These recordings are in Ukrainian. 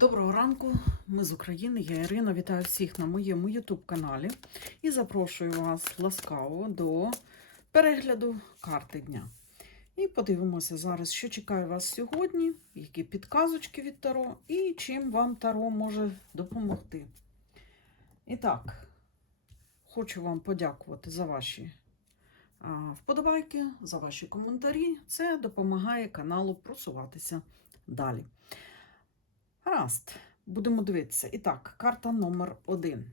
Доброго ранку, ми з України. Я Ірина. Вітаю всіх на моєму YouTube каналі і запрошую вас ласкаво до перегляду карти дня. І подивимося зараз, що чекає вас сьогодні, які підказочки від Таро і чим вам Таро може допомогти. І так, хочу вам подякувати за ваші вподобайки, за ваші коментарі. Це допомагає каналу просуватися далі. Гаразд, будемо дивитися. І так, карта номер один.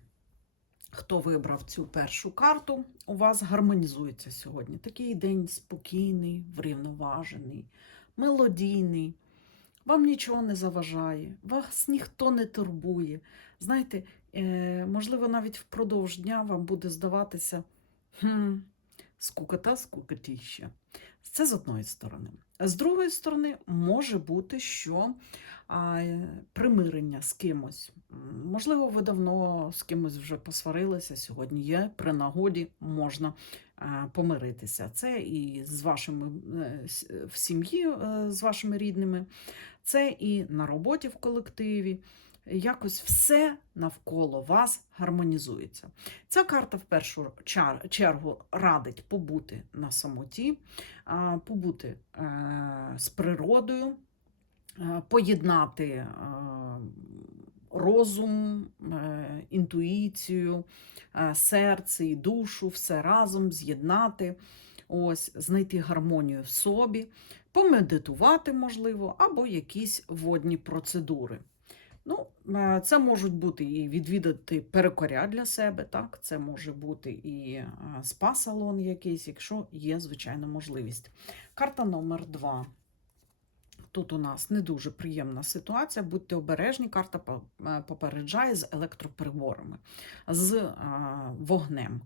Хто вибрав цю першу карту, у вас гармонізується сьогодні. Такий день спокійний, врівноважений, мелодійний. Вам нічого не заважає, вас ніхто не турбує. Знаєте, е, можливо, навіть впродовж дня вам буде здаватися хм, скукота, скукотіща. Це з одної сторони. З другої сторони, може бути, що примирення з кимось. Можливо, ви давно з кимось вже посварилися. Сьогодні є при нагоді можна помиритися. Це і з вашими е, в сім'ї, е, з вашими рідними, це і на роботі в колективі. Якось все навколо вас гармонізується. Ця карта в першу чергу радить побути на самоті, побути е, з природою, е, поєднати е, розум, інтуїцію, серце і душу, все разом з'єднати, ось, знайти гармонію в собі, помедитувати, можливо, або якісь водні процедури. Ну, е, це можуть бути і відвідати перекоря для себе, так? Це може бути і е, спа-салон якийсь, якщо є, звичайно, можливість. Карта номер два. Тут у нас не дуже приємна ситуація. Будьте обережні, карта е, попереджає з електроприборами, з вогнем.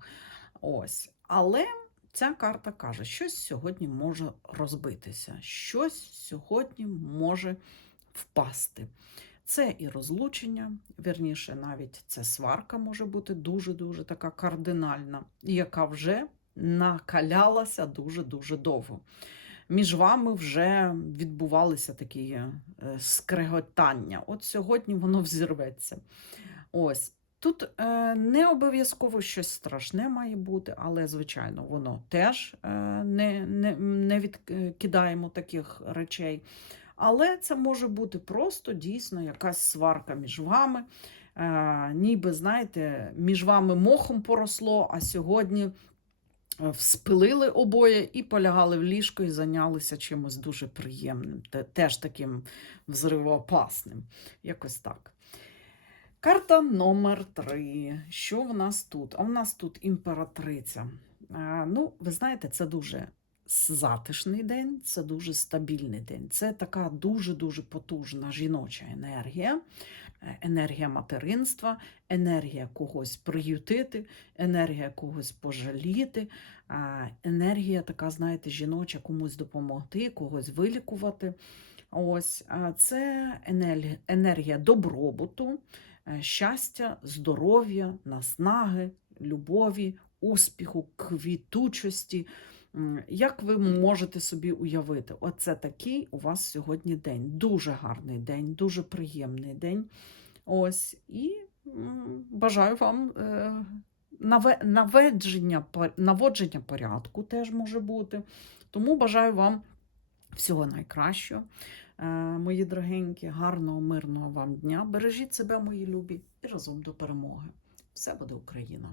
Ось. Але ця карта каже, щось сьогодні може розбитися, щось сьогодні може впасти. Це і розлучення, вірніше, навіть це сварка може бути дуже-дуже така кардинальна, яка вже накалялася дуже-дуже довго. Між вами вже відбувалися такі е, скреготання. От сьогодні воно взірветься. Ось. Тут е, не обов'язково щось страшне має бути, але, звичайно, воно теж е, не, не, не відкидаємо таких речей. Але це може бути просто дійсно якась сварка між вами. Е, ніби, знаєте, між вами мохом поросло, а сьогодні е, вспилили обоє і полягали в ліжко і зайнялися чимось дуже приємним, теж таким взривоопасним. Якось так. Карта номер три. Що в нас тут? А в нас тут імператриця. Е, Ну, ви знаєте, це дуже затишний день, це дуже стабільний день. Це така дуже-дуже потужна жіноча енергія, е, енергія материнства, енергія когось приютити, енергія когось пожаліти, енергія така, знаєте, жіноча, комусь допомогти, когось вилікувати. Ось це енергія, добробуту, е, щастя, здоров'я, наснаги, любові, успіху, квітучості. Як ви можете собі уявити, оце такий у вас сьогодні день. Дуже гарний день, дуже приємний день. Ось, і бажаю вам е, наведження, наводження порядку теж може бути. Тому бажаю вам всього найкращого, е, мої дорогенькі, гарного, мирного вам дня. Бережіть себе, мої любі, і разом до перемоги. Все буде Україна!